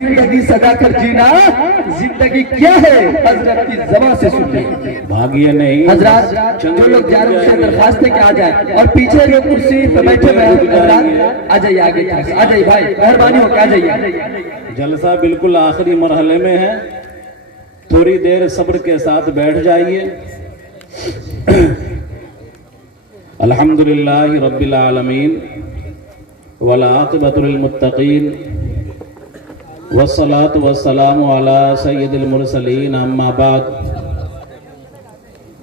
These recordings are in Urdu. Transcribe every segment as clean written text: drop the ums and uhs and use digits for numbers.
زندگی سجا کر جینا زندگی کیا ہے حضرت کی زبان سے سنتے بھاگیے نہیں حضرات جو لوگ جا رہے ہیں درخواست ہے کہ آ جائیں اور پیچھے جو کرسی پہ بیٹھے ہوئے ہیں حضرات آ جائیے آگے آ جائیے بھائی مہربانی ہو کے آ جائیے جلسہ بالکل آخری مرحلے میں ہے تھوڑی دیر صبر کے ساتھ بیٹھ جائیے الحمدللہ رب العالمین والعاقبۃ للمتقین والصلاة والسلام على سید المرسلین اما بعد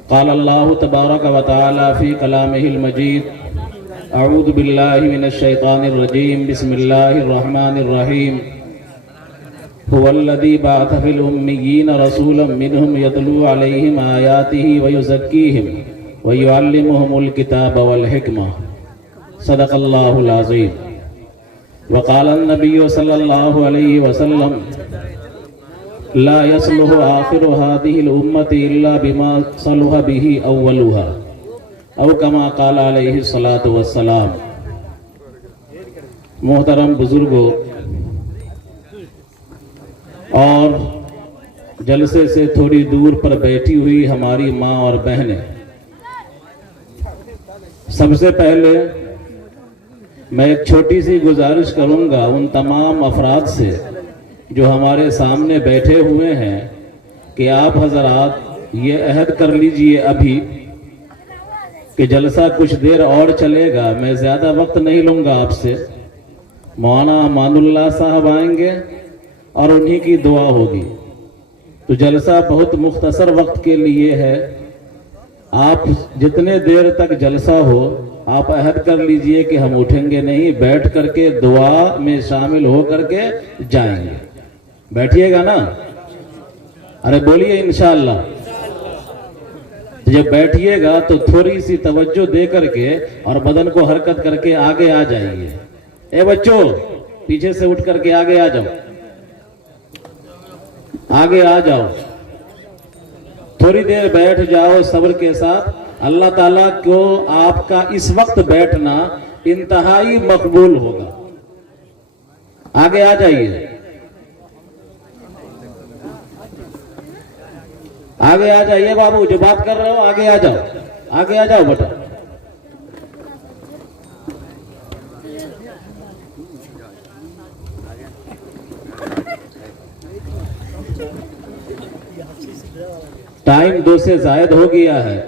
قال اللہ تبارک و تعالی فی کلامہ المجید اعوذ باللہ من الشیطان الرجیم بسم اللہ الرحمن الرحیم هو الذی بعث فی الأمیین رسولا منہم یتلو علیہم آیاتہ ویزکیہم ویعلمہم الکتاب والحکمہ صدق اللہ العظیم وقال النبي صلى الله عليه وسلم لا يصلح آخر هذه الأمة إلا بما صلح به أولها أو كما قال عليه الصلاة والسلام محترم بزرگوں اور جلسے سے تھوڑی دور پر بیٹھی ہوئی ہماری ماں اور بہنیں، سب سے پہلے میں ایک چھوٹی سی گزارش کروں گا ان تمام افراد سے جو ہمارے سامنے بیٹھے ہوئے ہیں کہ آپ حضرات یہ عہد کر لیجئے ابھی کہ جلسہ کچھ دیر اور چلے گا، میں زیادہ وقت نہیں لوں گا آپ سے، مولانا امان اللہ صاحب آئیں گے اور انہی کی دعا ہوگی، تو جلسہ بہت مختصر وقت کے لیے ہے، آپ جتنے دیر تک جلسہ ہو آپ عہد کر لیجئے کہ ہم اٹھیں گے نہیں، بیٹھ کر کے دعا میں شامل ہو کر کے جائیں گے، بیٹھیے گا نا؟ ارے بولیے انشاءاللہ۔ جب بیٹھیے گا تو تھوڑی سی توجہ دے کر کے اور بدن کو حرکت کر کے آگے آ جائیے۔ اے بچوں پیچھے سے اٹھ کر کے آگے آ جاؤ، آگے آ جاؤ، تھوڑی دیر بیٹھ جاؤ صبر کے ساتھ۔ اللہ تعالیٰ کو آپ کا اس وقت بیٹھنا انتہائی مقبول ہوگا۔ آگے آ جائیے، آگے آ جائیے بابو، جو بات کر رہے ہو آگے آ جاؤ، آگے آ جاؤ بیٹا۔ ٹائم 2 سے زائد ہو گیا ہے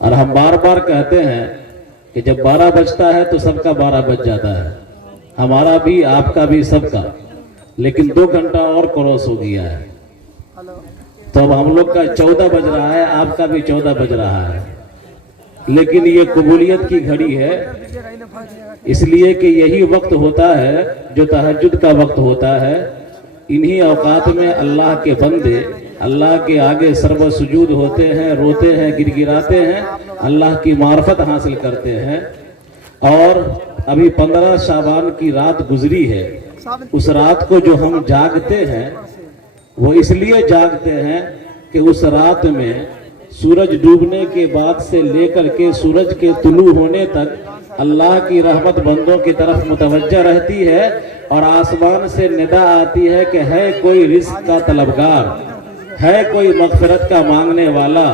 اور ہم بار بار کہتے ہیں کہ جب 12 بجتا ہے تو سب کا 12 بج جاتا ہے، ہمارا بھی آپ کا بھی سب کا، لیکن 2 گھنٹہ اور کروس ہو گیا ہے، تو اب ہم لوگ کا 14 بج رہا ہے، آپ کا بھی 14 بج رہا ہے، لیکن یہ قبولیت کی گھڑی ہے، اس لیے کہ یہی وقت ہوتا ہے جو تہجد کا وقت ہوتا ہے۔ انہی اوقات میں اللہ کے بندے اللہ کے آگے سرو سجود ہوتے ہیں، روتے ہیں، گر گراتے ہیں، اللہ کی معرفت حاصل کرتے ہیں۔ اور ابھی 15 شعبان کی رات گزری ہے، اس رات کو جو ہم جاگتے ہیں وہ اس لیے جاگتے ہیں کہ اس رات میں سورج ڈوبنے کے بعد سے لے کر کے سورج کے طلوع ہونے تک اللہ کی رحمت بندوں کی طرف متوجہ رہتی ہے اور آسمان سے ندا آتی ہے کہ ہے کوئی رزق کا طلبگار، ہے کوئی مغفرت کا مانگنے والا،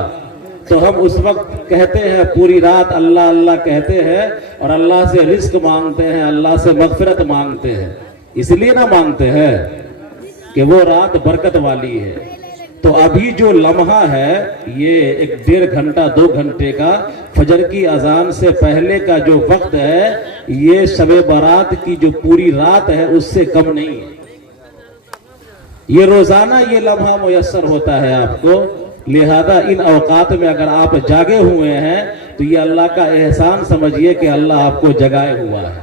تو ہم اس وقت کہتے ہیں پوری رات اللہ اللہ کہتے ہیں اور اللہ سے رزق مانگتے ہیں، اللہ سے مغفرت مانگتے ہیں۔ اس لیے نہ مانگتے ہیں کہ وہ رات برکت والی ہے۔ تو ابھی جو لمحہ ہے یہ 1.5 گھنٹہ 2 گھنٹے کا فجر کی اذان سے پہلے کا جو وقت ہے یہ شب برات کی جو پوری رات ہے اس سے کم نہیں ہے۔ یہ روزانہ یہ لمحہ میسر ہوتا ہے آپ کو، لہذا ان اوقات میں اگر آپ جاگے ہوئے ہیں تو یہ اللہ کا احسان سمجھیے کہ اللہ آپ کو جگائے ہوا ہے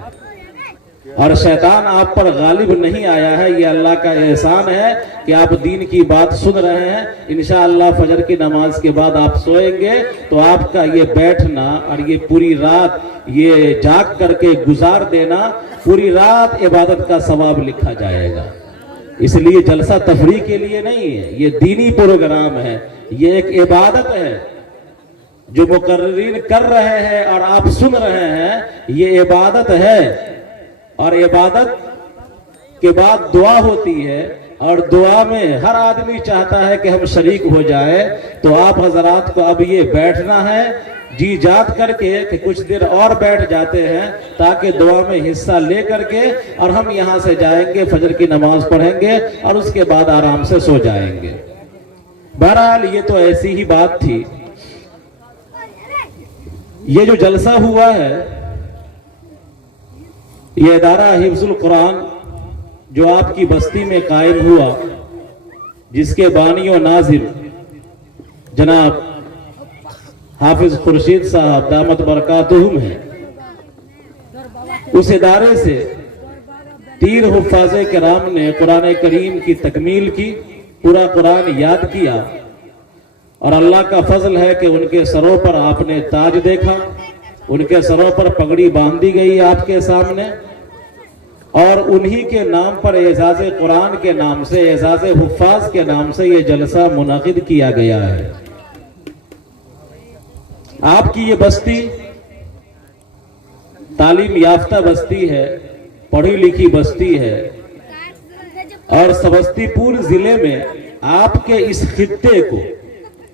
اور شیطان آپ پر غالب نہیں آیا ہے، یہ اللہ کا احسان ہے کہ آپ دین کی بات سن رہے ہیں۔ انشاءاللہ فجر کی نماز کے بعد آپ سوئیں گے تو آپ کا یہ بیٹھنا اور یہ پوری رات یہ جاگ کر کے گزار دینا پوری رات عبادت کا ثواب لکھا جائے گا۔ اس لیے جلسہ تفریح کے لیے نہیں ہے، یہ دینی پروگرام ہے، یہ ایک عبادت ہے جو مقررین کر رہے ہیں اور آپ سن رہے ہیں، یہ عبادت ہے۔ اور عبادت کے بعد دعا ہوتی ہے اور دعا میں ہر آدمی چاہتا ہے کہ ہم شریک ہو جائے. تو آپ حضرات کو اب یہ بیٹھنا ہے جی جات کر کے کہ کچھ دیر اور بیٹھ جاتے ہیں تاکہ دعا میں حصہ لے کر کے اور ہم یہاں سے جائیں گے, فجر کی نماز پڑھیں گے اور اس کے بعد آرام سے سو جائیں گے. بہرحال یہ تو ایسی ہی بات تھی. یہ جو جلسہ ہوا ہے یہ ادارہ حفظ القرآن جو آپ کی بستی میں قائم ہوا, جس کے بانی و ناظم جناب حافظ خورشید صاحب دامت برکاتہم ہیں, اس ادارے سے 3 حفاظ کرام نے قرآن کریم کی تکمیل کی, پورا قرآن یاد کیا, اور اللہ کا فضل ہے کہ ان کے سروں پر آپ نے تاج دیکھا, ان کے سروں پر پگڑی باندھی گئی آپ کے سامنے, اور انہی کے نام پر اعزاز قرآن کے نام سے, اعزاز حفاظ کے نام سے یہ جلسہ منعقد کیا گیا ہے. آپ کی یہ بستی تعلیم یافتہ بستی ہے, پڑھی لکھی بستی ہے, اور سمستی پور ضلع میں آپ کے اس خطے کو,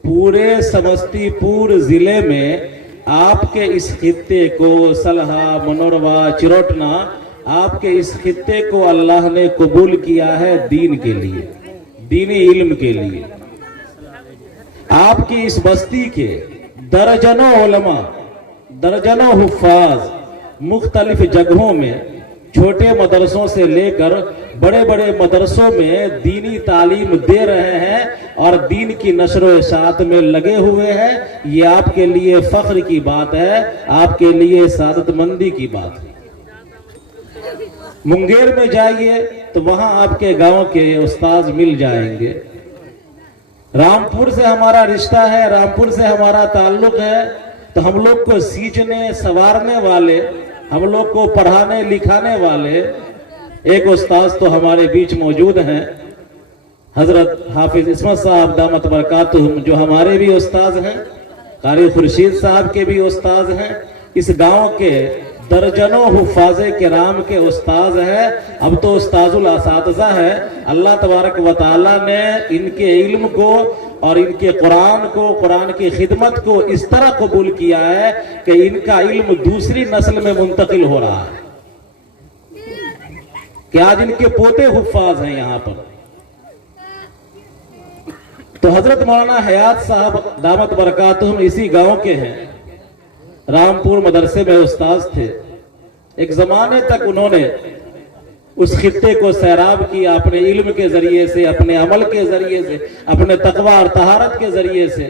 پورے سمستی پور ضلع میں آپ کے اس خطے کو, سلہا, منوروا, چروٹنا, آپ کے اس خطے کو اللہ نے قبول کیا ہے دین کے لیے, دینی علم کے لیے. آپ کی اس بستی کے درجنوں علماء, درجنوں حفاظ مختلف جگہوں میں چھوٹے مدرسوں سے لے کر بڑے بڑے مدرسوں میں دینی تعلیم دے رہے ہیں اور دین کی نشر و اشاعت میں لگے ہوئے ہیں. یہ آپ کے لیے فخر کی بات ہے, آپ کے لیے سعادت مندی کی بات ہے. منگیر میں جائیے تو وہاں آپ کے گاؤں کے استاذ مل جائیں گے. رامپور سے ہمارا رشتہ ہے, رامپور سے ہمارا تعلق ہے, تو ہم لوگ کو سینچنے سنوارنے والے, ہم لوگ کو پڑھانے لکھانے والے ایک استاذ تو ہمارے بیچ موجود ہیں, حضرت حافظ عصمت صاحب دامت برکاتہم, جو ہمارے بھی استاذ ہیں, قاری خورشید صاحب کے بھی استاذ ہیں. اس گاؤں کے درجنوں حفاظ کرام کے استاذ ہیں. اب تو استاذ الاساتذہ ہے. اللہ تبارک و تعالی نے ان کے علم کو اور ان کے قرآن کو, قرآن کی خدمت کو اس طرح قبول کیا ہے کہ ان کا علم دوسری نسل میں منتقل ہو رہا ہے, کہ آج ان کے پوتے حفاظ ہیں یہاں پر. تو حضرت مولانا حیات صاحب دامت برکاتہم اسی گاؤں کے ہیں, رامپور مدرسے میں استاذ تھے. ایک زمانے تک انہوں نے اس خطے کو سیراب کیا اپنے علم کے ذریعے سے, اپنے عمل کے ذریعے سے, اپنے تقوی اور طہارت کے ذریعے سے.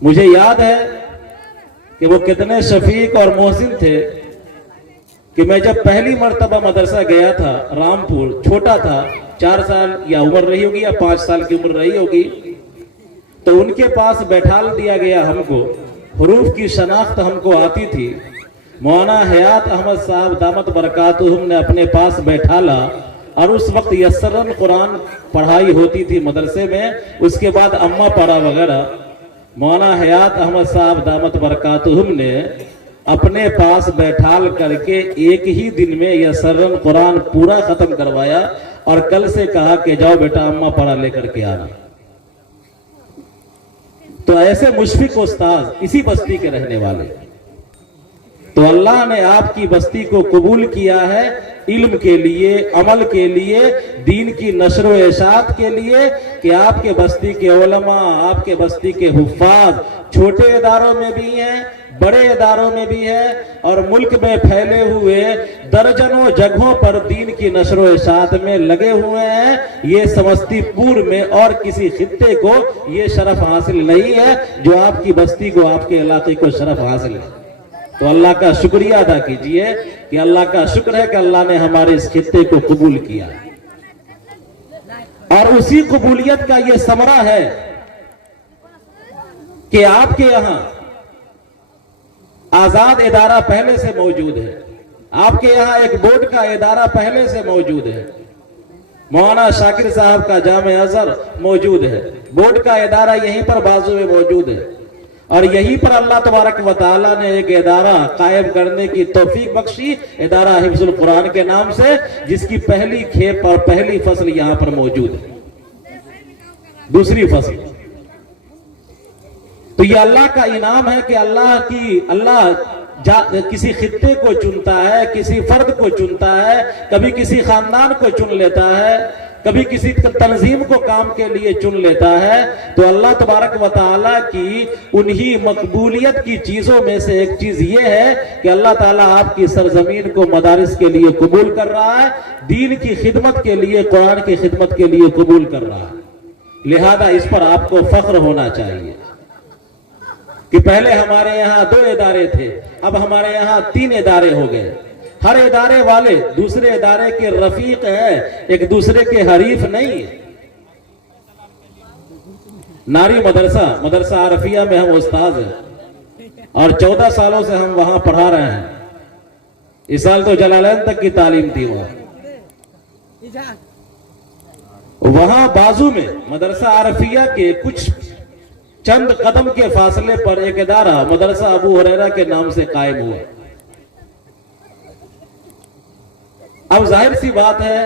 مجھے یاد ہے کہ وہ کتنے شفیق اور محسن تھے کہ میں جب پہلی مرتبہ مدرسہ گیا تھا رامپور, چھوٹا تھا, 4 سال یا عمر رہی ہوگی یا 5 سال کی عمر رہی ہوگی, تو ان کے پاس بیٹھال دیا گیا ہم کو. حروف کی شناخت ہم کو آتی تھی. مولانا حیات احمد صاحب دامت برکاتہم نے اپنے پاس بیٹھالا, اور اس وقت یسرن قرآن پڑھائی ہوتی تھی مدرسے میں, اس کے بعد اماں پڑھا وغیرہ. مولانا حیات احمد صاحب دامت برکاتہم نے اپنے پاس بیٹھال کر کے ایک ہی دن میں یسرن قرآن پورا ختم کروایا, اور کل سے کہا کہ جاؤ بیٹا اماں پڑھا لے کر کے آنا. تو ایسے مشفق استاذ اسی بستی کے رہنے والے. تو اللہ نے آپ کی بستی کو قبول کیا ہے علم کے لیے, عمل کے لیے, دین کی نشر و اشاعت کے لیے, کہ آپ کے بستی کے علماء, آپ کے بستی کے حفاظ چھوٹے اداروں میں بھی ہیں, بڑے اداروں میں بھی ہیں, اور ملک میں پھیلے ہوئے درجنوں جگہوں پر دین کی نشر و اشاعت میں لگے ہوئے ہیں. یہ سمستی پور میں اور کسی خطے کو یہ شرف حاصل نہیں ہے جو آپ کی بستی کو, آپ کے علاقے کو شرف حاصل ہے. تو اللہ کا شکریہ ادا کیجئے کہ اللہ کا شکر ہے کہ اللہ نے ہمارے اس خطے کو قبول کیا, اور اسی قبولیت کا یہ ثمرہ ہے کہ آپ کے یہاں آزاد ادارہ پہلے سے موجود ہے, آپ کے یہاں ایک بورڈ کا ادارہ پہلے سے موجود ہے, مولانا شاکر صاحب کا جامع ازہر موجود ہے, بورڈ کا ادارہ یہیں پر بازو میں موجود ہے, اور یہی پر اللہ تبارک و تعالیٰ نے ایک ادارہ قائم کرنے کی توفیق بخشی، ادارہ حفظ القرآن کے نام سے، جس کی پہلی کھیپ اور پہلی فصل یہاں پر موجود ہے، دوسری فصل۔ تو یہ اللہ کا انعام ہے کہ اللہ کسی خطے کو چنتا ہے، کسی فرد کو چنتا ہے، کبھی کسی خاندان کو چن لیتا ہے، کبھی کسی تنظیم کو کام کے لیے چن لیتا ہے۔ تو اللہ تبارک و تعالیٰ کی انہی مقبولیت کی چیزوں میں سے ایک چیز یہ ہے کہ اللہ تعالیٰ آپ کی سرزمین کو مدارس کے لیے قبول کر رہا ہے، دین کی خدمت کے لیے، قرآن کی خدمت کے لیے قبول کر رہا ہے۔ لہذا اس پر آپ کو فخر ہونا چاہیے کہ پہلے ہمارے یہاں 2 ادارے تھے، اب ہمارے یہاں 3 ادارے ہو گئے۔ ہر ادارے والے دوسرے ادارے کے رفیق ہیں، ایک دوسرے کے حریف نہیں ہیں۔ ناری مدرسہ عارفیہ میں ہم استاذ ہیں اور 14 سالوں سے ہم وہاں پڑھا رہے ہیں۔ اس سال تو جلالین تک کی تعلیم تھی وہاں بازو میں مدرسہ عارفیہ کے کچھ چند قدم کے فاصلے پر ایک ادارہ مدرسہ ابو ہریرہ کے نام سے قائم ہوا۔ اب ظاہر سی بات ہے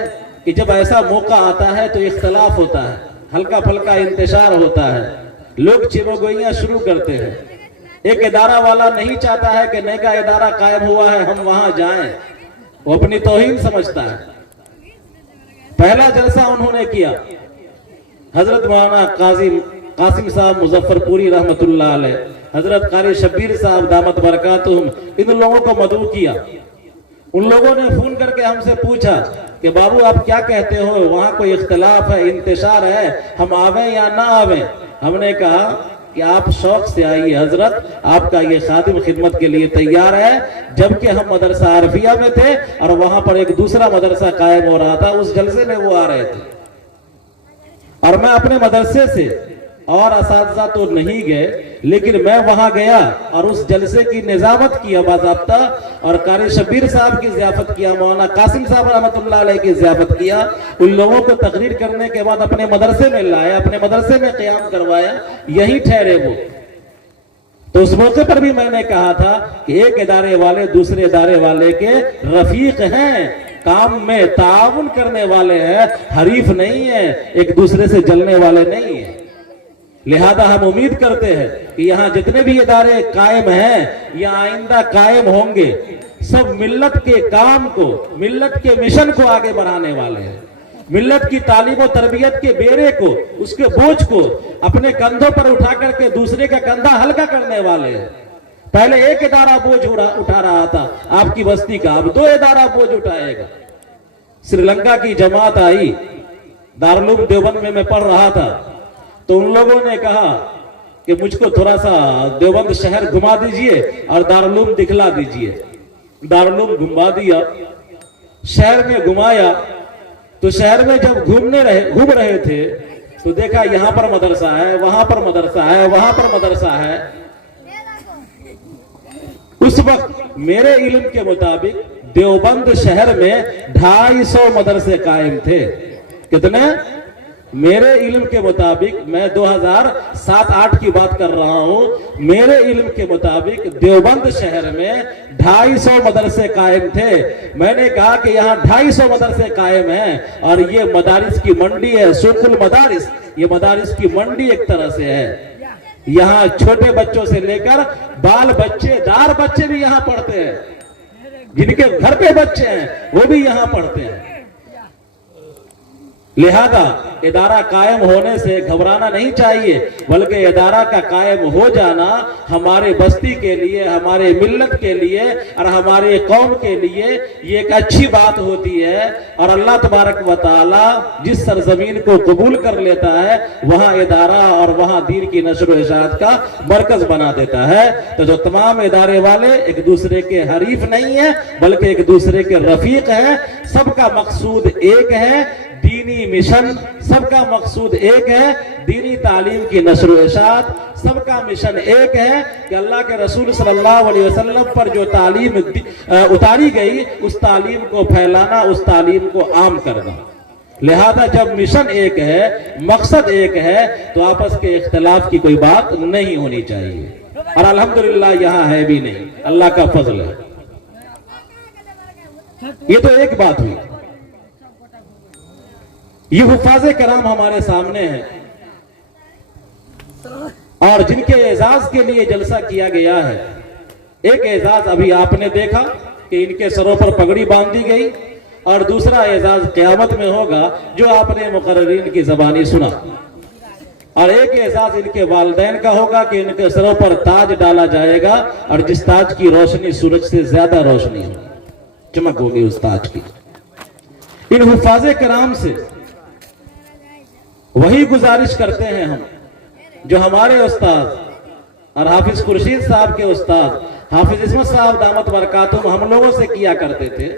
کہ جب ایسا موقع آتا ہے تو اختلاف ہوتا ہے، ہلکا پھلکا انتشار ہوتا ہے، لوگ چیمگوئیاں شروع کرتے ہیں۔ ایک ادارہ والا نہیں چاہتا ہے کہ نئے کا ادارہ قائم ہوا ہے ہم وہاں جائیں، وہ اپنی توہین سمجھتا ہے۔ پہلا جلسہ انہوں نے کیا، حضرت مولانا قاسم صاحب مظفر پوری رحمت اللہ علیہ، حضرت قاری شبیر صاحب دامت برکاتہم، ان لوگوں کو مدعو کیا۔ ان لوگوں نے فون کر کے ہم سے پوچھا کہ بابو آپ کیا کہتے ہو، وہاں کوئی اختلاف ہے، انتشار ہے، ہم آویں یا نہ آویں؟ ہم نے کہا کہ آپ شوق سے آئیے، حضرت آپ کا یہ خادم خدمت کے لیے تیار ہے۔ جبکہ ہم مدرسہ عارفیہ میں تھے اور وہاں پر ایک دوسرا مدرسہ قائم ہو رہا تھا، اس جلسے میں وہ آ رہے تھے، اور میں اپنے مدرسے سے اور اساتذہ تو نہیں گئے، لیکن میں وہاں گیا اور اس جلسے کی نظامت کیا باضابطہ، اور قاری شبیر صاحب کی ضیافت کیا، مولانا قاسم صاحب رحمت اللہ علیہ کی ضیافت کیا۔ ان لوگوں کو تقریر کرنے کے بعد اپنے مدرسے میں لایا، اپنے مدرسے میں قیام کروایا، یہی ٹھہرے وہ۔ تو اس موقع پر بھی میں نے کہا تھا کہ ایک ادارے والے دوسرے ادارے والے کے رفیق ہیں، کام میں تعاون کرنے والے ہیں، حریف نہیں ہیں، ایک دوسرے سے جلنے والے نہیں ہیں۔ لہذا ہم امید کرتے ہیں کہ یہاں جتنے بھی ادارے قائم ہیں یا آئندہ قائم ہوں گے، سب ملت کے کام کو، ملت کے مشن کو آگے بڑھانے والے ہیں، ملت کی تعلیم و تربیت کے بیڑے کو، اس کے بوجھ کو اپنے کندھوں پر اٹھا کر کے دوسرے کا کندھا ہلکا کرنے والے ہیں۔ پہلے ایک ادارہ بوجھ اٹھا رہا تھا آپ کی بستی کا، اب 2 ادارہ بوجھ اٹھائے گا۔ سری لنکا کی جماعت آئی، دارالعلوم دیوبند میں پڑھ رہا تھا، تو ان لوگوں نے کہا کہ مجھ کو تھوڑا سا دیوبند شہر گھما دیجئے اور دارالعلوم دکھلا دیجئے۔ دارالعلوم گھما دیا، شہر میں گھمایا، تو شہر میں جب گھوم رہے تھے تو دیکھا یہاں پر مدرسہ ہے، وہاں پر مدرسہ ہے، وہاں پر مدرسہ ہے۔ اس وقت میرے علم کے مطابق دیوبند شہر میں 250 مدرسے قائم تھے۔ کتنے؟ میرے علم کے مطابق، میں 2007-8 کی بات کر رہا ہوں، میرے علم کے مطابق دیوبند شہر میں 250 مدرسے قائم تھے۔ میں نے کہا کہ یہاں 250 مدرسے قائم ہیں اور یہ مدارس کی منڈی ہے، سوق المدارس، یہ مدارس کی منڈی ایک طرح سے ہے۔ یہاں چھوٹے بچوں سے لے کر بال بچے، دار بچے بھی یہاں پڑھتے ہیں، جن کے گھر پہ بچے ہیں وہ بھی یہاں پڑھتے ہیں۔ لہذا ادارہ قائم ہونے سے گھبرانا نہیں چاہیے، بلکہ ادارہ کا قائم ہو جانا ہمارے بستی کے لیے، ہمارے ملت کے لیے اور ہمارے قوم کے لیے یہ ایک اچھی بات ہوتی ہے۔ اور اللہ تبارک و تعالی جس سرزمین کو قبول کر لیتا ہے وہاں ادارہ اور وہاں دین کی نشر و اشاعت کا مرکز بنا دیتا ہے۔ تو جو تمام ادارے والے ایک دوسرے کے حریف نہیں ہیں بلکہ ایک دوسرے کے رفیق ہیں، سب کا مقصود ایک ہے، دینی مشن، سب کا مقصود ایک ہے، دینی تعلیم کی نشر و اشاعت، سب کا مشن ایک ہے کہ اللہ کے رسول صلی اللہ علیہ وسلم پر جو تعلیم اتاری گئی اس تعلیم کو پھیلانا، اس تعلیم کو عام کرنا۔ لہذا جب مشن ایک ہے، مقصد ایک ہے، تو آپس کے اختلاف کی کوئی بات نہیں ہونی چاہیے۔ اور الحمدللہ یہاں ہے بھی نہیں، اللہ کا فضل ہے۔ یہ تو ایک بات ہوئی۔ یہ حفاظ کرام ہمارے سامنے ہیں اور جن کے اعزاز کے لیے جلسہ کیا گیا ہے۔ ایک اعزاز ابھی آپ نے دیکھا کہ ان کے سروں پر پگڑی باندھ دی گئی، اور دوسرا اعزاز قیامت میں ہوگا جو آپ نے مقررین کی زبانی سنا، اور ایک اعزاز ان کے والدین کا ہوگا کہ ان کے سروں پر تاج ڈالا جائے گا، اور جس تاج کی روشنی سورج سے زیادہ روشنی ہوگی، چمک ہوگی اس تاج کی۔ ان حفاظ کرام سے وہی گزارش کرتے ہیں ہم جو ہمارے استاد اور حافظ خورشید صاحب کے استاد حافظ عصمت صاحب دامت برکاتہم ہم لوگوں سے کیا کرتے تھے،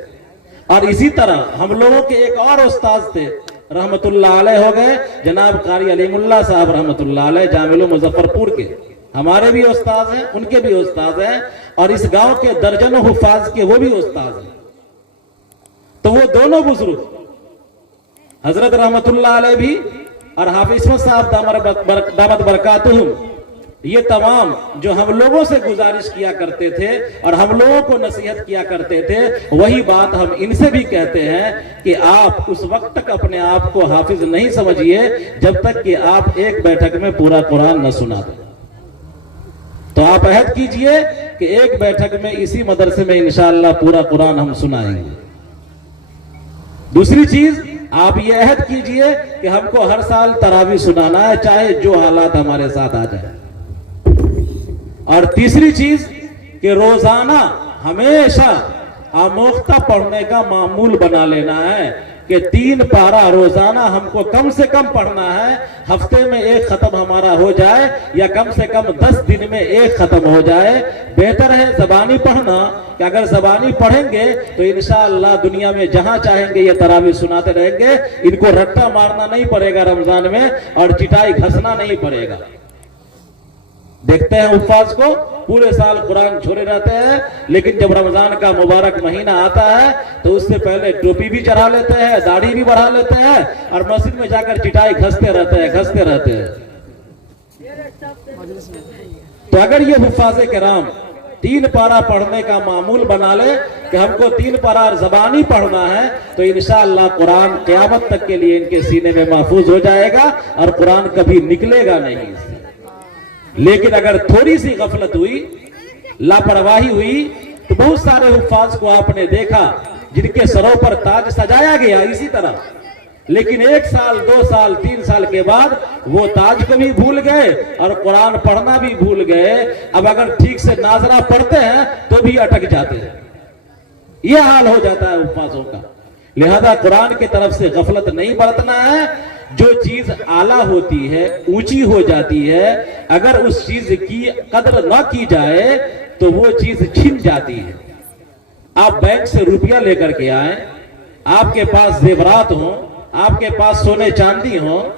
اور اسی طرح ہم لوگوں کے ایک اور استاد تھے رحمت اللہ علیہ ہو گئے، جناب قاری علیم اللہ صاحب رحمت اللہ علیہ جامع مظفر پور کے، ہمارے بھی استاد ہیں، ان کے بھی استاد ہیں، اور اس گاؤں کے درجنوں حفاظ کے وہ بھی استاد ہیں۔ تو وہ دونوں بزرگ حضرت رحمت اللہ علیہ بھی اور حافظ عصمت صاحب دامت برکاتہم، یہ تمام جو ہم لوگوں سے گزارش کیا کرتے تھے اور ہم لوگوں کو نصیحت کیا کرتے تھے، وہی بات ہم ان سے بھی کہتے ہیں کہ آپ اس وقت تک اپنے آپ کو حافظ نہیں سمجھیے جب تک کہ آپ ایک بیٹھک میں پورا قرآن نہ سنا دیں۔ تو آپ عہد کیجئے کہ ایک بیٹھک میں اسی مدرسے میں انشاءاللہ پورا قرآن ہم سنائیں گے۔ دوسری چیز آپ یہ عہد کیجئے کہ ہم کو ہر سال تراویح سنانا ہے، چاہے جو حالات ہمارے ساتھ آ جائیں۔ اور تیسری چیز کہ روزانہ ہمیشہ آموختہ پڑھنے کا معمول بنا لینا ہے کہ 3 پارہ روزانہ ہم کو کم سے کم پڑھنا ہے، ہفتے میں 1 ختم ہمارا ہو جائے یا کم سے کم 10 دن میں 1 ختم ہو جائے۔ بہتر ہے زبانی پڑھنا، کہ اگر زبانی پڑھیں گے تو انشاءاللہ دنیا میں جہاں چاہیں گے یہ تراویح سناتے رہیں گے، ان کو رٹا مارنا نہیں پڑے گا رمضان میں، اور چٹائی گھسنا نہیں پڑے گا۔ دیکھتے ہیں حفاظ کو پورے سال قرآن چھوڑے رہتے ہیں، لیکن جب رمضان کا مبارک مہینہ آتا ہے تو اس سے پہلے ٹوپی بھی چڑھا لیتے ہیں، داڑھی بھی بڑھا لیتے ہیں، اور مسجد میں جا کر چٹائی گھستے رہتے ہیں۔ تو اگر یہ حفاظ کرام 3 پارہ پڑھنے کا معمول بنا لے کہ ہم کو 3 پارہ زبانی پڑھنا ہے، تو انشاءاللہ قرآن قیامت تک کے لیے ان کے سینے میں محفوظ ہو جائے گا اور قرآن کبھی نکلے گا نہیں اس سے۔ لیکن اگر تھوڑی سی غفلت ہوئی، لاپرواہی ہوئی، تو بہت سارے حفاظ کو آپ نے دیکھا جن کے سروں پر تاج سجایا گیا اسی طرح، لیکن 1 سال 2 سال 3 سال کے بعد وہ تاج کو بھی بھول گئے اور قرآن پڑھنا بھی بھول گئے۔ اب اگر ٹھیک سے ناظرہ پڑھتے ہیں تو بھی اٹک جاتے ہیں، یہ حال ہو جاتا ہے حفاظوں کا۔ لہذا قرآن کی طرف سے غفلت نہیں برتنا ہے۔ جو چیز اعلیٰ ہوتی ہے، اونچی ہو جاتی ہے، اگر اس چیز کی قدر نہ کی جائے تو وہ چیز چھن جاتی ہے۔ آپ بینک سے روپیہ لے کر کے آئیں، آپ کے پاس زیورات ہوں، آپ کے پاس سونے چاندی ہوں،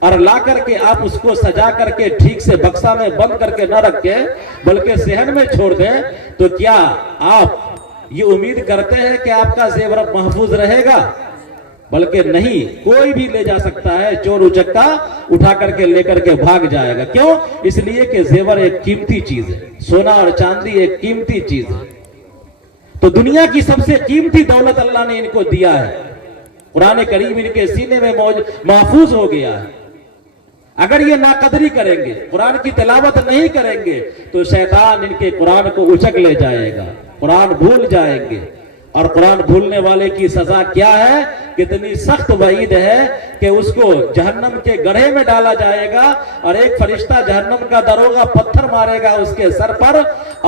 اور لا کر کے آپ اس کو سجا کر کے ٹھیک سے بکسا میں بند کر کے نہ رکھیں بلکہ صحن میں چھوڑ دیں، تو کیا آپ یہ امید کرتے ہیں کہ آپ کا زیور محفوظ رہے گا؟ بلکہ نہیں، کوئی بھی لے جا سکتا ہے، چور اچکا اٹھا کر کے لے کر کے بھاگ جائے گا۔ کیوں؟ اس لیے کہ زیور ایک قیمتی چیز ہے، سونا اور چاندی ایک قیمتی چیز ہے۔ تو دنیا کی سب سے قیمتی دولت اللہ نے ان کو دیا ہے، قرآن کریم ان کے سینے میں محفوظ ہو گیا ہے۔ اگر یہ ناقدری کریں گے، قرآن کی تلاوت نہیں کریں گے، تو شیطان ان کے قرآن کو اچک لے جائے گا، قرآن بھول جائیں گے۔ اور قرآن بھولنے والے کی سزا کیا ہے؟ کتنی سخت وعید ہے کہ اس کو جہنم کے گڑھے میں ڈالا جائے گا، اور ایک فرشتہ جہنم کا دروغہ پتھر مارے گا اس کے سر پر،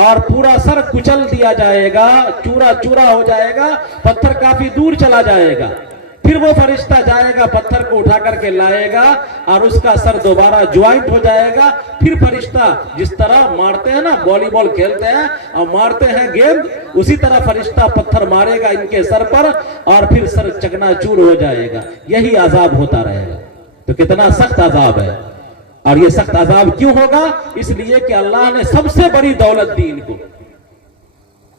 اور پورا سر کچل دیا جائے گا، چورا چورا ہو جائے گا، پتھر کافی دور چلا جائے گا۔ پھر وہ فرشتہ جائے گا، پتھر کو اٹھا کر کے لائے گا، اور اس کا سر دوبارہ جوائنٹ ہو جائے گا۔ پھر فرشتہ جس طرح مارتے ہیں نا، والی بال کھیلتے ہیں اور مارتے ہیں گیند، اسی طرح فرشتہ پتھر مارے گا ان کے سر پر، اور پھر سر چکنا چور ہو جائے گا۔ یہی عذاب ہوتا رہے گا۔ تو کتنا سخت عذاب ہے، اور یہ سخت عذاب کیوں ہوگا؟ اس لیے کہ اللہ نے سب سے بڑی دولت دی ان کو،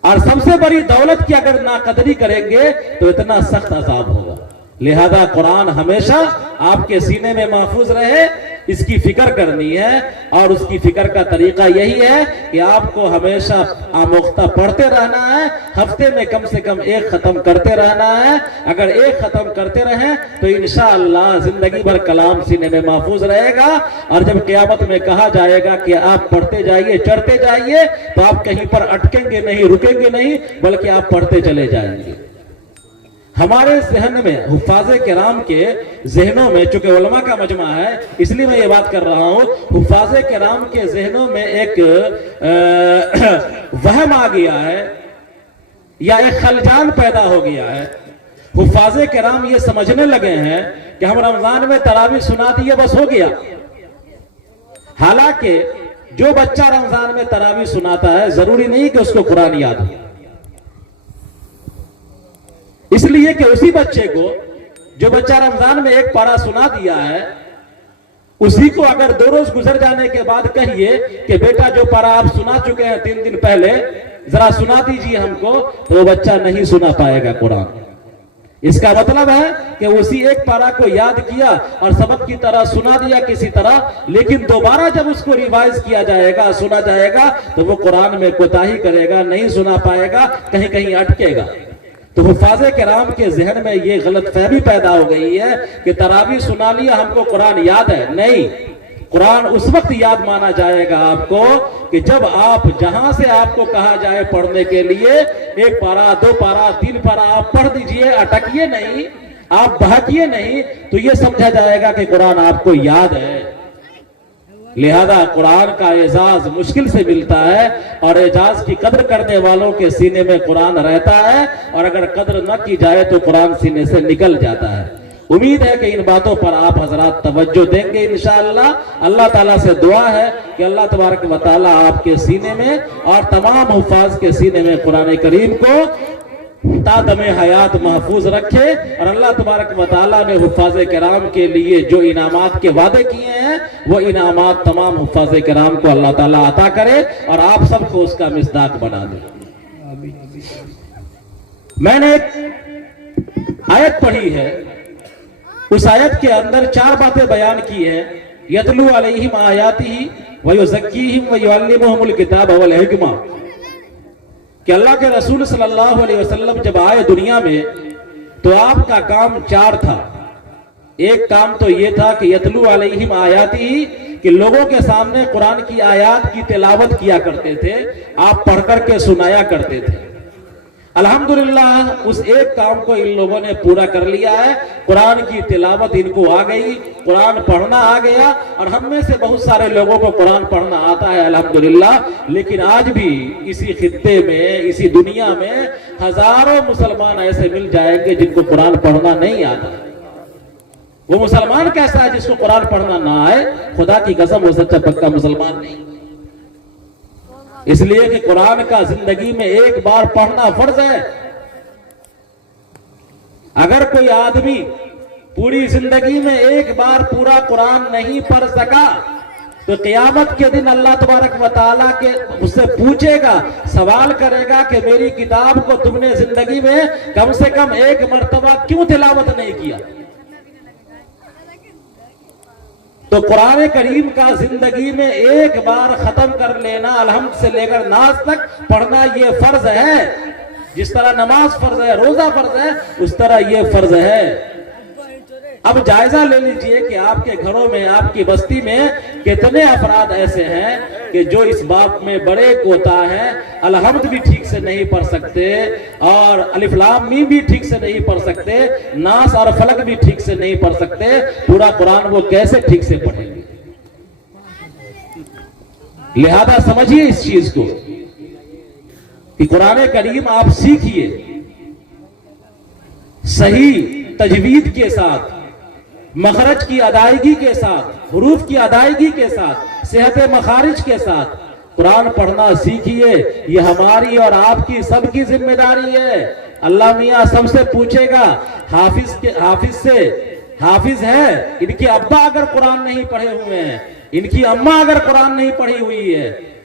اور سب سے بڑی دولت کی اگر ناقدری کریں گے تو اتنا سخت عذاب ہوگا۔ لہذا قرآن ہمیشہ آپ کے سینے میں محفوظ رہے، اس کی فکر کرنی ہے، اور اس کی فکر کا طریقہ یہی ہے کہ آپ کو ہمیشہ آموختہ پڑھتے رہنا ہے، ہفتے میں کم سے کم ایک ختم کرتے رہنا ہے۔ اگر ایک ختم کرتے رہیں تو انشاءاللہ زندگی بھر کلام سینے میں محفوظ رہے گا، اور جب قیامت میں کہا جائے گا کہ آپ پڑھتے جائیے، چڑھتے جائیے، تو آپ کہیں پر اٹکیں گے نہیں، رکیں گے نہیں، بلکہ آپ پڑھتے چلے جائیں گے۔ ہمارے ذہن میں، حفاظ کرام کے ذہنوں میں، چونکہ علماء کا مجمع ہے اس لیے میں یہ بات کر رہا ہوں، حفاظ کرام کے ذہنوں میں ایک وہم آ گیا ہے یا ایک خلجان پیدا ہو گیا ہے۔ حفاظ کرام یہ سمجھنے لگے ہیں کہ ہم رمضان میں تراویح سنا دیے بس ہو گیا، حالانکہ جو بچہ رمضان میں تراویح سناتا ہے ضروری نہیں کہ اس کو قرآن یاد ہو، اس لیے کہ اسی بچے کو، جو بچہ رمضان میں ایک پارہ سنا دیا ہے، اسی کو اگر 2 روز گزر جانے کے بعد کہیے کہ بیٹا جو پارہ آپ سنا چکے ہیں 3 دن پہلے ذرا سنا دیجئے ہم کو، تو وہ بچہ نہیں سنا پائے گا قرآن۔ اس کا مطلب ہے کہ اسی ایک پارہ کو یاد کیا اور سبق کی طرح سنا دیا کسی طرح، لیکن دوبارہ جب اس کو ریوائز کیا جائے گا، سنا جائے گا، تو وہ قرآن میں کوتاہی کرے گا، نہیں سنا پائے گا، کہیں کہیں اٹکے گا۔ تو حفاظ کرام کے ذہن میں یہ غلط فہمی پیدا ہو گئی ہے کہ تراویح سنا لیا ہم کو قرآن یاد ہے۔ نہیں، قرآن اس وقت یاد مانا جائے گا آپ کو کہ جب آپ جہاں سے آپ کو کہا جائے پڑھنے کے لیے 1 پارہ 2 پارہ 3 پارہ آپ پڑھ دیجئے، اٹکیے نہیں، آپ بہکیے نہیں، تو یہ سمجھا جائے گا کہ قرآن آپ کو یاد ہے۔ لہذا قرآن کا اعزاز مشکل سے ملتا ہے، اور اعزاز کی قدر کرنے والوں کے سینے میں قرآن رہتا ہے، اور اگر قدر نہ کی جائے تو قرآن سینے سے نکل جاتا ہے۔ امید ہے کہ ان باتوں پر آپ حضرات توجہ دیں گے انشاءاللہ۔ اللہ تعالیٰ سے دعا ہے کہ اللہ تبارک و تعالیٰ آپ کے سینے میں اور تمام حفاظ کے سینے میں قرآن کریم کو تا دم حیات محفوظ رکھے، اور اللہ تبارک و تعالیٰ نے حفاظ کرام کے لیے جو انعامات کے وعدے کیے ہیں وہ انعامات تمام حفاظ کرام کو اللہ تعالیٰ عطا کرے، اور آپ سب کو اس کا مصداق بنا دے۔ میں نے ایک آیت پڑھی ہے، اس آیت کے اندر 4 باتیں بیان کی ہیں۔ یتلو علیہم آیاتہ ویزکیہم ویعلمہم الکتاب والحکمہ، کہ اللہ کے رسول صلی اللہ علیہ وسلم جب آئے دنیا میں تو آپ کا کام 4 تھا۔ ایک کام تو یہ تھا کہ یتلو علیہم آیاتہ، کہ لوگوں کے سامنے قرآن کی آیات کی تلاوت کیا کرتے تھے، آپ پڑھ کر کے سنایا کرتے تھے۔ الحمدللہ اس ایک کام کو ان لوگوں نے پورا کر لیا ہے، قرآن کی تلاوت ان کو آ گئی، قرآن پڑھنا آ گیا، اور ہم میں سے بہت سارے لوگوں کو قرآن پڑھنا آتا ہے الحمدللہ، لیکن آج بھی اسی خطے میں، اسی دنیا میں ہزاروں مسلمان ایسے مل جائیں گے جن کو قرآن پڑھنا نہیں آتا۔ وہ مسلمان کیسا ہے جس کو قرآن پڑھنا نہ آئے؟ خدا کی قسم وہ سچا پکا مسلمان نہیں، اس لیے کہ قرآن کا زندگی میں ایک بار پڑھنا فرض ہے۔ اگر کوئی آدمی پوری زندگی میں ایک بار پورا قرآن نہیں پڑھ سکا تو قیامت کے دن اللہ تبارک و تعالیٰ کے اس سے پوچھے گا، سوال کرے گا کہ میری کتاب کو تم نے زندگی میں کم سے کم 1 مرتبہ کیوں تلاوت نہیں کیا؟ تو قرآن کریم کا زندگی میں ایک بار ختم کر لینا، الحمد سے لے کر ناز تک پڑھنا، یہ فرض ہے۔ جس طرح نماز فرض ہے، روزہ فرض ہے، اس طرح یہ فرض ہے۔ اب جائزہ لے لیجئے کہ آپ کے گھروں میں، آپ کی بستی میں کتنے افراد ایسے ہیں کہ جو اس بات میں بڑے کوتا ہیں، الحمد بھی ٹھیک سے نہیں پڑھ سکتے، اور الف لام میم بھی ٹھیک سے نہیں پڑھ سکتے، ناس اور فلق بھی ٹھیک سے نہیں پڑھ سکتے، پورا قرآن وہ کیسے ٹھیک سے پڑھیں گے؟ لہذا سمجھیے اس چیز کو کہ قرآن کریم آپ سیکھیے صحیح تجوید کے ساتھ، مخرج کی ادائیگی کے ساتھ، حروف کی ادائیگی کے ساتھ، صحت مخارج کے ساتھ قرآن پڑھنا سیکھیے۔ یہ ہماری اور آپ کی سب کی ذمہ داری ہے۔ اللہ میاں سب سے پوچھے گا، حافظ ہے، ان کے ابا اگر قرآن نہیں پڑھے ہوئے ہیں، ان کی اماں اگر قرآن نہیں پڑھی ہوئی ہے،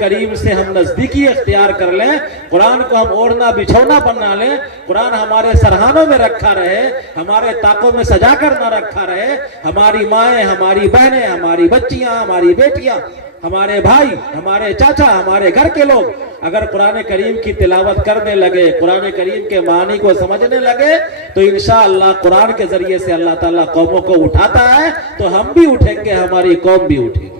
کریم سے ہم نزدیکی اختیار کر لیں، قرآن کو ہم اوڑھنا بچھونا بنا لیں، قرآن ہمارے سرہانوں میں رکھا رہے، ہمارے طاقوں میں سجا کر نہ رکھا رہے، ہماری مائیں، ہماری بہنیں، ہماری بچیاں، ہماری بیٹیاں، ہمارے بھائی، ہمارے چاچا، ہمارے گھر کے لوگ اگر قرآن کریم کی تلاوت کرنے لگے، قرآن کریم کے معنی کو سمجھنے لگے، تو انشاءاللہ قرآن کے ذریعے سے اللہ تعالیٰ قوموں کو اٹھاتا ہے، تو ہم بھی اٹھیں گے، ہماری قوم بھی اٹھے گی۔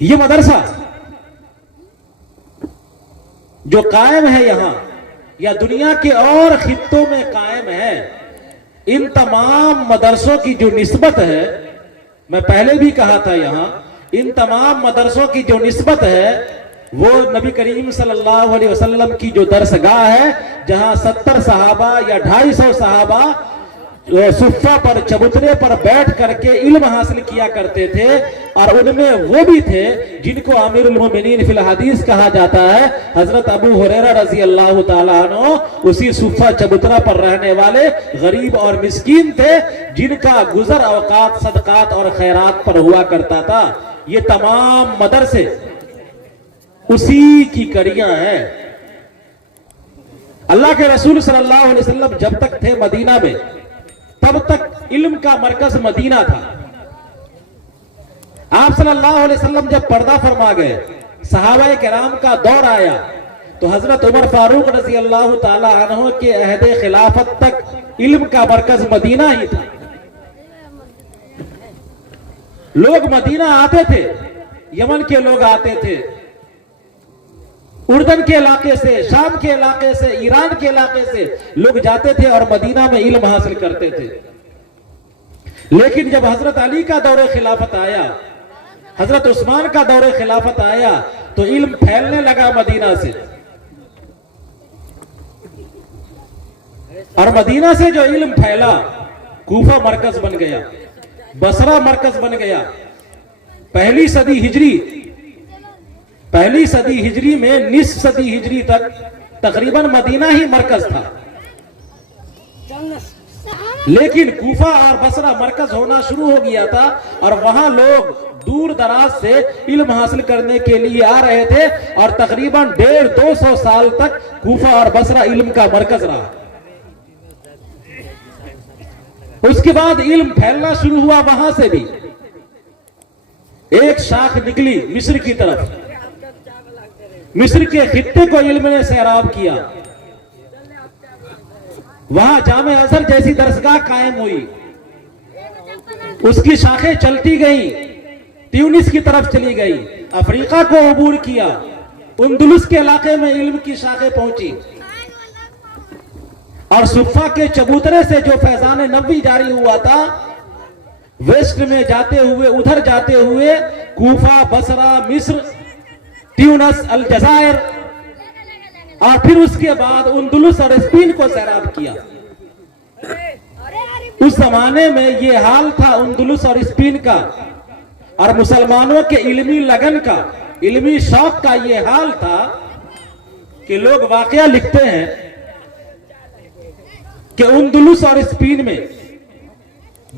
یہ مدرسہ جو قائم ہے یہاں یا دنیا کے اور خطوں میں قائم ہے، ان تمام مدرسوں کی جو نسبت ہے، میں پہلے بھی کہا تھا یہاں، ان تمام مدرسوں کی جو نسبت ہے وہ نبی کریم صلی اللہ علیہ وسلم کی جو درسگاہ ہے، جہاں 70 صحابہ یا 250 صحابہ صفہ پر، چبوترے پر بیٹھ کر کے علم حاصل کیا کرتے تھے، اور ان میں وہ بھی تھے جن کو امیر المومنین فی الحدیث کہا جاتا ہے، حضرت ابو ہریرہ رضی اللہ تعالیٰ عنہ اسی صفہ چبوترا پر رہنے والے غریب اور مسکین تھے، جن کا گزر اوقات صدقات اور خیرات پر ہوا کرتا تھا۔ یہ تمام مدرسے اسی کی کڑیاں ہیں۔ اللہ کے رسول صلی اللہ علیہ وسلم جب تک تھے مدینہ میں، تب تک علم کا مرکز مدینہ تھا۔ آپ صلی اللہ علیہ وسلم جب پردہ فرما گئے، صحابہ کرام کا دور آیا، تو حضرت عمر فاروق رضی اللہ تعالی عنہ کے عہد خلافت تک علم کا مرکز مدینہ ہی تھا۔ لوگ مدینہ آتے تھے، یمن کے لوگ آتے تھے، اردن کے علاقے سے، شام کے علاقے سے، ایران کے علاقے سے لوگ جاتے تھے اور مدینہ میں علم حاصل کرتے تھے۔ لیکن جب حضرت علی کا دور خلافت آیا، حضرت عثمان کا دور خلافت آیا، تو علم پھیلنے لگا مدینہ سے، اور مدینہ سے جو علم پھیلا، کوفہ مرکز بن گیا، بصرہ مرکز بن گیا۔ پہلی صدی ہجری میں نصف صدی ہجری تک تقریباً مدینہ ہی مرکز تھا، لیکن کوفہ اور بصرہ مرکز ہونا شروع ہو گیا تھا، اور وہاں لوگ دور دراز سے علم حاصل کرنے کے لیے آ رہے تھے، اور تقریباً 150-200 سال تک کوفہ اور بصرہ علم کا مرکز رہا۔ اس کے بعد علم پھیلنا شروع ہوا، وہاں سے بھی ایک شاخ نکلی مصر کی طرف، مصر کے خطے کو علم نے سیراب کیا، وہاں جامع ازہر جیسی درسگاہ قائم ہوئی، اس کی شاخیں چلتی گئیں، تیونس کی طرف چلی گئی، افریقہ کو عبور کیا، اندلس کے علاقے میں علم کی شاخیں پہنچی، اور صفہ کے چبوترے سے جو فیضان نبوی جاری ہوا تھا، ویسٹ میں جاتے ہوئے، ادھر جاتے ہوئے کوفہ، بصرہ، مصر، تیونس، الجزائر، اور پھر اس کے بعد اندلس اور اسپین کو سیراب کیا۔ اس زمانے میں یہ حال تھا اندلس اور اسپین کا، اور مسلمانوں کے علمی لگن کا، علمی شوق کا یہ حال تھا کہ لوگ واقعہ لکھتے ہیں کہ اندلس اور اسپین میں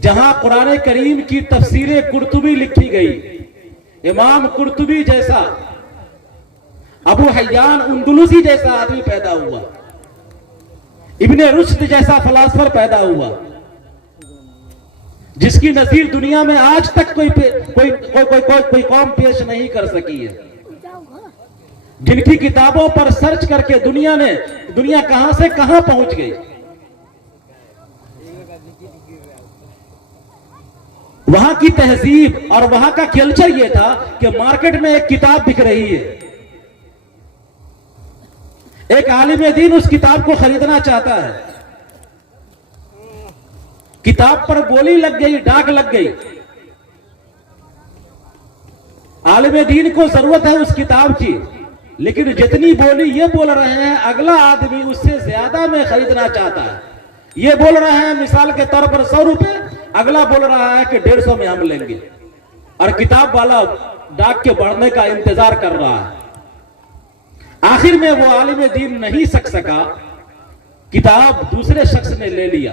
جہاں قرآن کریم کی تفسیر قرطبی لکھی گئی، امام قرطبی جیسا، ابو حیان اندلسی جیسا آدمی پیدا ہوا، ابن رشد جیسا فلاسفر پیدا ہوا، جس کی نظیر دنیا میں آج تک کوئی قوم پیش نہیں کر سکی ہے، جن کی کتابوں پر سرچ کر کے دنیا کہاں سے کہاں پہنچ گئی۔ وہاں کی تہذیب اور وہاں کا کلچر یہ تھا کہ مارکیٹ میں ایک کتاب بک رہی ہے، ایک عالم دین اس کتاب کو خریدنا چاہتا ہے، کتاب پر بولی لگ گئی، ڈاک لگ گئی، عالم دین کو ضرورت ہے اس کتاب کی، لیکن جتنی بولی یہ بول رہے ہیں، اگلا آدمی اس سے زیادہ میں خریدنا چاہتا ہے۔ یہ بول رہے ہیں مثال کے طور پر 100 روپے، اگلا بول رہا ہے کہ 150 میں ہم لیں گے، اور کتاب والا ڈاک کے بڑھنے کا انتظار کر رہا ہے۔ آخر میں وہ عالم دین نہیں سکا، کتاب دوسرے شخص نے لے لیا،